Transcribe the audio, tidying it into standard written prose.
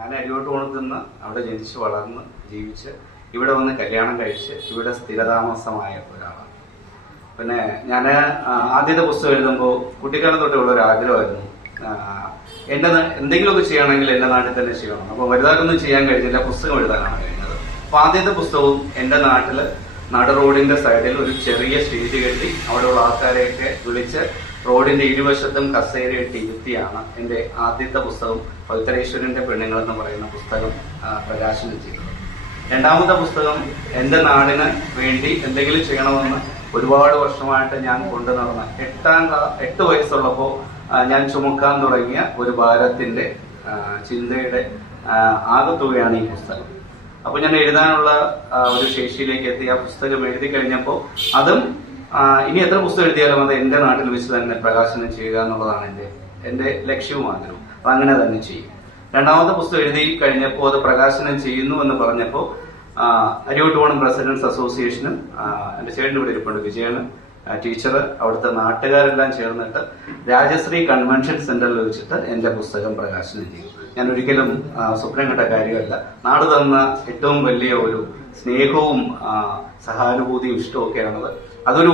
ഞാൻ അരിയോട്ടുകോണത്ത് നിന്ന് അവിടെ ജനിച്ച് വളർന്ന് ജീവിച്ച് ഇവിടെ വന്ന് കല്യാണം കഴിച്ച് ഇവിടെ സ്ഥിരതാമസമായ ഒരാളാണ്. പിന്നെ ഞാൻ ആദ്യത്തെ പുസ്തകം എഴുതുമ്പോൾ കുട്ടിക്കാലം തൊട്ടുള്ള ഒരു ആഗ്രഹമായിരുന്നു എന്റെ എന്തെങ്കിലുമൊക്കെ ചെയ്യണമെങ്കിൽ എന്റെ നാട്ടിൽ തന്നെ ചെയ്യണം. അപ്പോൾ വലുതായിട്ടൊന്നും ചെയ്യാൻ കഴിഞ്ഞില്ല, പുസ്തകം എഴുതാനാണ് കഴിഞ്ഞത്. അപ്പൊ ആദ്യത്തെ പുസ്തകവും എന്റെ നാട്ടില് നട റോഡിന്റെ സൈഡിൽ ഒരു ചെറിയ സ്റ്റേജ് കെട്ടി അവിടെയുള്ള ആൾക്കാരെയൊക്കെ വിളിച്ച് റോഡിന്റെ ഇരുവശത്തും കസേരയിട്ട് ഇരുത്തിയാണ് എന്റെ ആദ്യത്തെ പുസ്തകം പവിത്രേശ്വരന്റെ പെണ്ണുങ്ങൾ എന്ന് പറയുന്ന പുസ്തകം പ്രകാശനം ചെയ്തത്. രണ്ടാമത്തെ പുസ്തകം എന്റെ നാടിന് വേണ്ടി എന്തെങ്കിലും ചെയ്യണമെന്ന് ഒരുപാട് വർഷമായിട്ട് ഞാൻ കൊണ്ടു നടന്ന 8 വയസ്സുള്ളപ്പോൾ ഞാൻ ചുമക്കാൻ തുടങ്ങിയ ഒരു ഭാരത്തിന്റെ ചിന്തയുടെ ആകത്തുകയാണ് ഈ പുസ്തകം. അപ്പൊ ഞാൻ എഴുതാനുള്ള ഒരു ശേഷിയിലേക്ക് എത്തി. ആ പുസ്തകം എഴുതി കഴിഞ്ഞപ്പോൾ അതും ഇനി എത്ര പുസ്തകം എഴുതിയാലും അത് എന്റെ നാട്ടിൽ വെച്ച് തന്നെ പ്രകാശനം ചെയ്യുക എന്നുള്ളതാണ് എന്റെ ലക്ഷ്യവും ആഗ്രഹവും. അപ്പൊ അങ്ങനെ തന്നെ ചെയ്യും. രണ്ടാമത്തെ പുസ്തകം എഴുതി കഴിഞ്ഞപ്പോൾ അത് പ്രകാശനം ചെയ്യുന്നു എന്ന് പറഞ്ഞപ്പോൾ അരിയോട്ടുകോണം പ്രസിഡന്റ്സ് അസോസിയേഷനും എന്റെ ചേട്ടൻ്റെ ഇവിടെ ഇരിപ്പുണ്ട് വിജയന് ടീച്ചർ, അവിടുത്തെ നാട്ടുകാരെല്ലാം ചേർന്നിട്ട് രാജശ്രീ കൺവെൻഷൻ സെന്ററിൽ വെച്ചിട്ട് എന്റെ പുസ്തകം പ്രകാശനം ചെയ്തു. ഞാൻ ഒരിക്കലും സ്വപ്നം കണ്ട കാര്യമല്ല. നാട് തന്ന ഏറ്റവും വലിയ ഒരു സ്നേഹവും സഹാനുഭൂതിയും ഇഷ്ടവും ഒക്കെയാണത്. അതൊരു